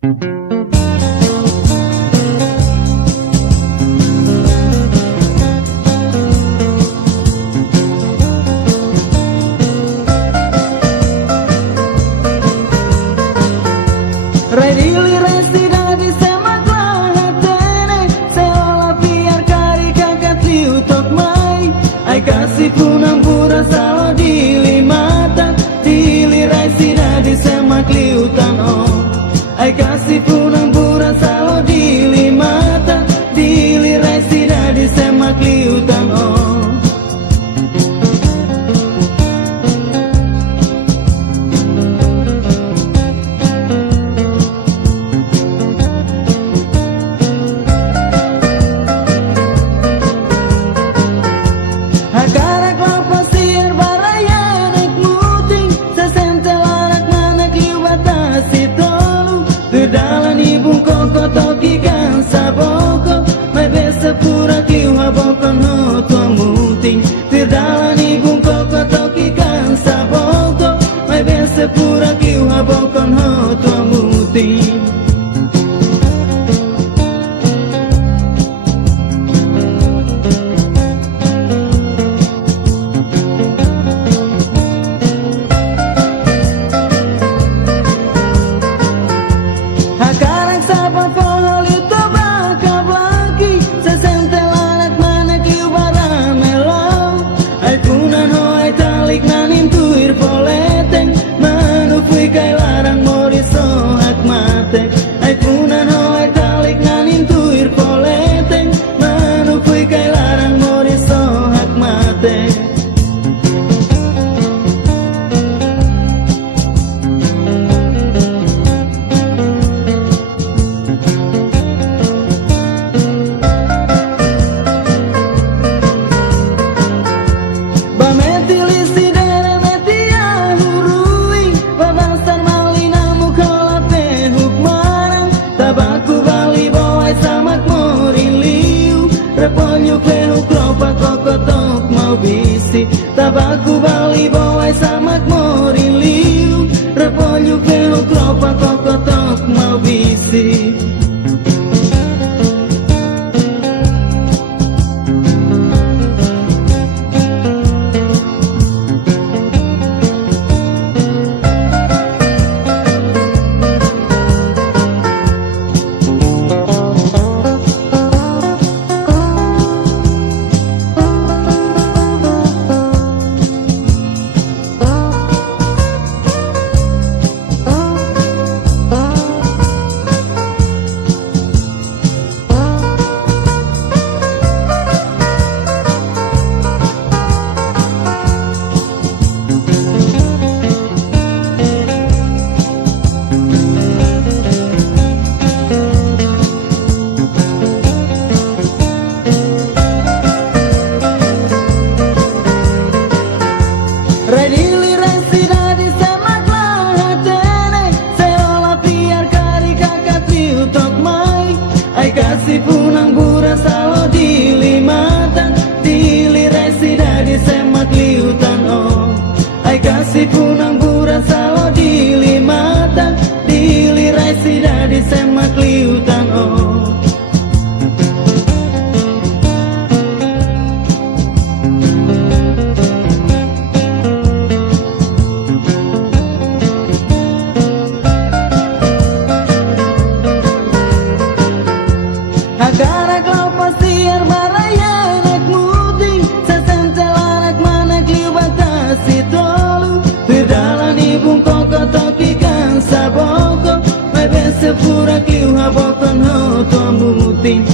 Rai diliras tidak disemaklah hatene, seolah biar kari kakak liutok mai. Ai kasih punang pura salo dilimatan, dilirai tidak disemak liutan oh. Ai kasih punang pura salo dilimatan, dilirai tidak disemak liutan oh. Pura kiu habokon ho tua muting tirdalani bung koko toki kan saboko mai bese pura kiu habokon ho tua muting. Hakarang sabang pohol itu bakal lagi sesentel anak mana kiu bara melau. Ai punan ho ai talik nanin tuir poleteng manupui kai larang moriso hak mate. Ai punan ho ai talik nanin tuir poleteng manupui kai larang moriso hak mate. Repolyo klehuk klopak kokotok mau bisi, tabaku bali bawai samak mori liu. Repolyo klehuk klopak kokotok mau bisi. Kasih punang bura salo dilimatan, dilirai sida disemak liutan oh. Ai kasih punang bura salo dilimatan, dilirai sida disemak liutan oh. Hagarak lau pasiar baraya anak muting, sesentel anak mana kiu batasi tolu. Tirdalani bung koko toki kan saboko, mai bese pura kiu habokon ho tua muting.